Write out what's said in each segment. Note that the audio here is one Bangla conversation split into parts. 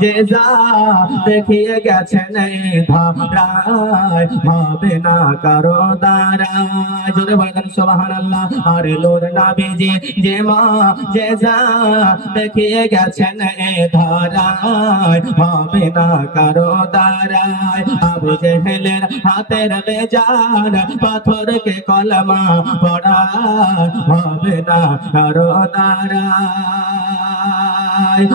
জেজা দেখিয়ে গেছেন ধরায় হবে না কারো দ্বারায়। জোরে বলেন সুবহানাল্লাহ। আর নূর নবীজি যে জেজা দেখিয়ে গেছেন ধরায় হবে না কারো দ্বারায়। আবু জেহেলের হাতের বেজান পাথরকে কলমা পড়া হবে না কারো দ্বারায়,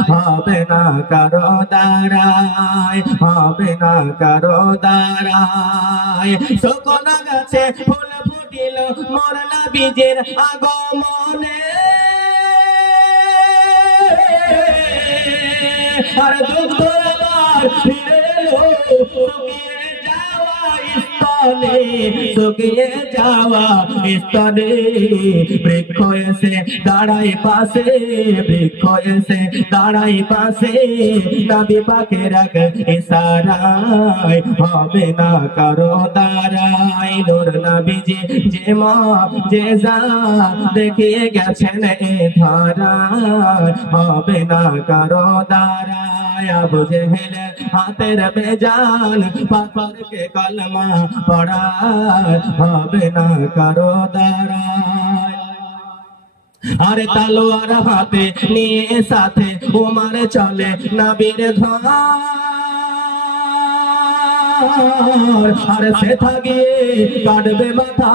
হবে না কারো দ্বারায়, হবে না কারো দ্বারায়। সকল গাছে ফুল ফুটিল মোর নবীজির আগমনে, আর দুঃখ আবার ফিরে এলো শুকিয়ে যাওয়া স্থলে। বৃক্ষ এসে দাঁড়াই পাশে, বৃক্ষ এসে দাঁড়াই পাশে, নবী পাকের এক ইশারায় হবে না কারো দ্বারায়। নূর নবীজি যে জেজা দেখিয়ে গেছেন ধরায় হবে না কারো দ্বারায়। আবু জেহেলের হাতের বেজান পাথরকে কলমা পড়া হবে না কারো দ্বারায়। আরে তলোয়ার হাতে নিয়ে সাথে উমর চলে নবীর ঘর, আর সে থাকিয়ে কাটবে মাথা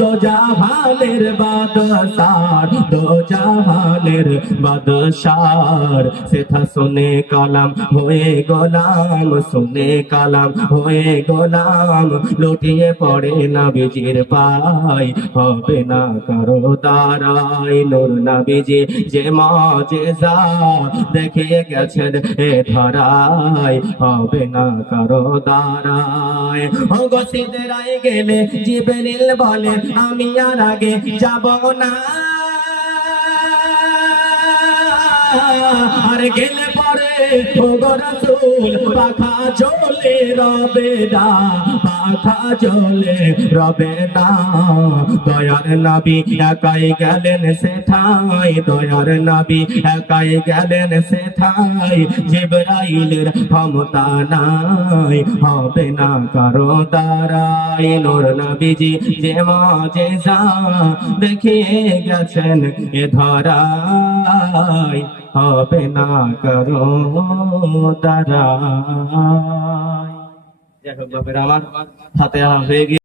দো জাহানের বাদশার, দো জাহানের বাদশার। সেথা শুনে কালাম হয়ে গোলাম, শুনে কালাম হয়ে গোলাম, লুটিয়ে পড়ে নবীজির পায় হবে না কারো দ্বারায়। নূর নবীজি যে মুজিজা দেখিয়ে গেছেন ধরায় হবে না কারো দ্বারায়। ওগো সিদরায় গেলে জিবরিল বলে আমি আর আগে যাব না, আর গেলে পরে ওগো রাসূল পাখা ঝোলে রবে না, পাখা ঝোলে রবে না। দয়ার নবী একাই গেলেন সেথায়, দয়ার নবী একাই গেলেন সেথায়, জিবরাইলের ক্ষমতা নাই হবে না কারো দ্বারায়। নূর নবীজি যে মুজিজা দেখিয়ে গেছেন ধরায় হবে না কারো দ্বারায়। যাই হোক বাপের আমার হাতে হয়ে গিয়ে